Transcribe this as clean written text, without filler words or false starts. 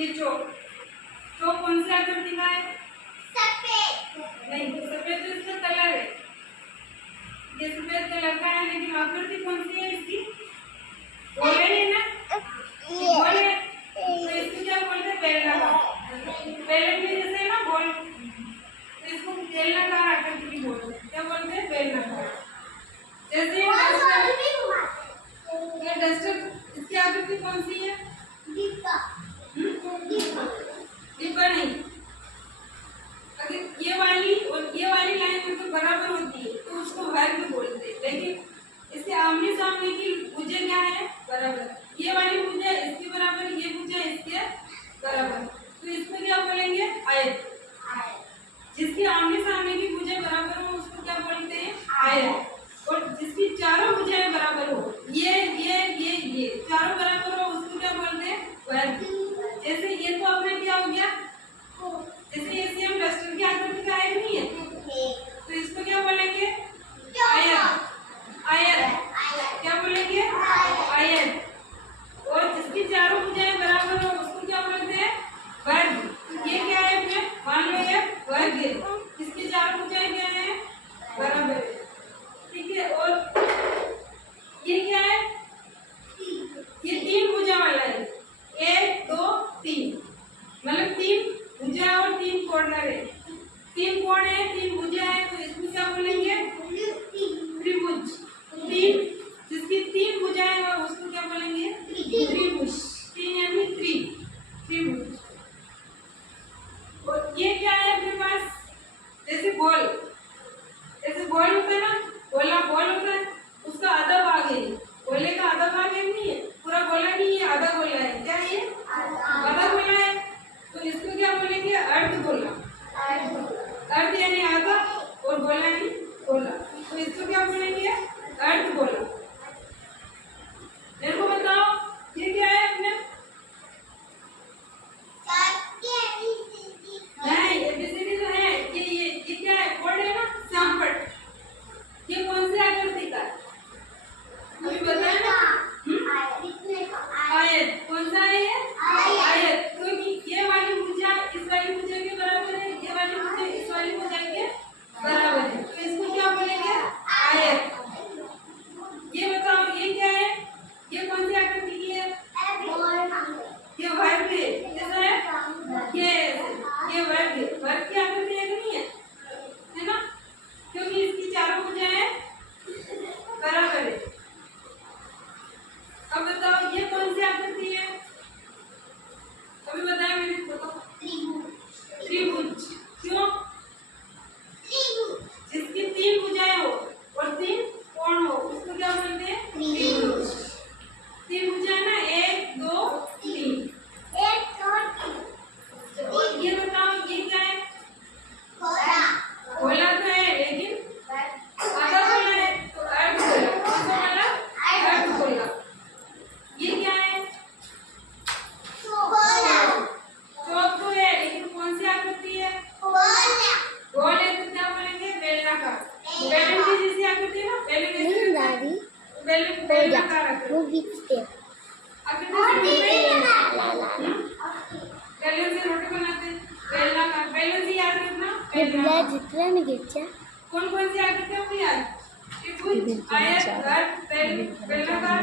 ये चौक, चौक कौन सी आकृति का है? सफेद। नहीं, सफेद तो इसका कलर है, ये सफेद कलर का है, लेकिन आकृति कौन सी है इसकी? गोल है ना, गोल है, तो इसको क्या बोलते हैं? बेलनाकार। बेलन में जैसे ना गोल, तो इसको बेलनाकार आकृति की बोलते हैं। क्या बोलते हैं? बेलनाकार। जैसे ये डस्टर, इसकी आकृति कौन सी है? डिब्बा। डिब्बा नहीं, अगर ये वाली और ये वाली लाइन में तो बराबर होती है तो उसको वर्ग बोलते हैं, लेकिन इसके आमने सामने की भुजा क्या है? बराबर। ये वाली भुजा इसके बराबर, ये भुजा इसके बराबर, तो इसको क्या बोलेंगे? आयत। जिसके आमने सामने की भुजा बराबर हो उसको क्या बोलते हैं? आयत। और जिसकी चारों भुजाएं बराबर हो, ये चारों बराबर हो, उसको क्या बोलते हैं? वर्ग। जैसे ये तो अपना क्या हो गया? जैसे ये सेम डस्टर की आकृति का है नहीं है, तो इसको क्या बोलेंगे? आयत। आयत क्या बोलेंगे? आयत। और जिसकी चारों भुजाएं बराबर हो उसको क्या बोलते हैं? वर्ग। तो ये क्या है फिर? मान लो ये वर्ग है, इसकी चारों भुजाएं क्या है? बराबर है, ठीक है। और ये क्या है? ये तीन भुजा वाला है, 1 2 3, मतलब तीन भुजा और तीन कॉर्नर है, तीन कोण है, तीन भुजा है, तो इसमें क्या बोलेंगे? त्रिभुज। तीन, जिसकी तीन भुजाएं हैं उसको क्या बोलेंगे? त्रिभुज। तीन यानी त्रिभुज। और ये क्या है अपने पास? जैसे गोल, जैसे गोल होता है ना, गोला गोल होता है, उसका आधा भाग है, गोले का आधा भाग है नहीं है, पूरा गोला नहीं है, आधा गोला है। क्या है? आधा गोला है, तो इसको क्या बोलेंगे? अर्ध गोला। अर्ध यानी आधा और गोला यानी गोला, तो इसको क्या बोलेंगे? अर्ध गोला। मेरे को बताओ ये क्या है अपने? नहीं, एबीसीडी तो है, ये क्या है? कोड है ना, श्यामपट्ट। ये कौन सी आकृति का है? मुझे बताया ना। आयत। कौन सा है ये? आयत। क्योंकि ये वाली भुजा इस वाली भुजा के बराबर है, ये वाली भुजा इस वाली भुजा के बराबर है, तो इसको क्या बोलेंगे? आयत। ये बताओ ये क्या है? ये कौन सी आकृति की है? ये वर्ग है, कैसा है? ये वर्ग है, वर्ग की आकृति है कि नहीं है ना? क्योंकि इसकी चारों भुजाएं बराबर है। अब बताओ ये कौन सी आकृति है? अभी बताया मैंने, बताओ। त्रिभुज। क्यों? जिसकी तीन भुजाएं हो और तीन कोण हो उसको क्या बोलते हैं? त्रिभुज। तीन भुजाएं ना, 1 2 3। ये बताओ ये क्या है? गोला तो है, लेकिन आधा गोला है, तो अर्ध गोला। कौन सा वाला? अर्ध गोला। ये क्या है? चौक तो है, लेकिन कौन सी आकृति है? गोल है, तो क्या बोलेंगे? बेलनाकार। बेलन की जैसी आकृति ना, बेलन बेलनाकार आकृति। बेलन से रोटी बनाते हैं, बेलनाकार। बेलन से याद रखना, बेलनाकार। कौन कौन सी आकृति होती है? त्रिभुज, आयत, वर्ग, बेलनाकार।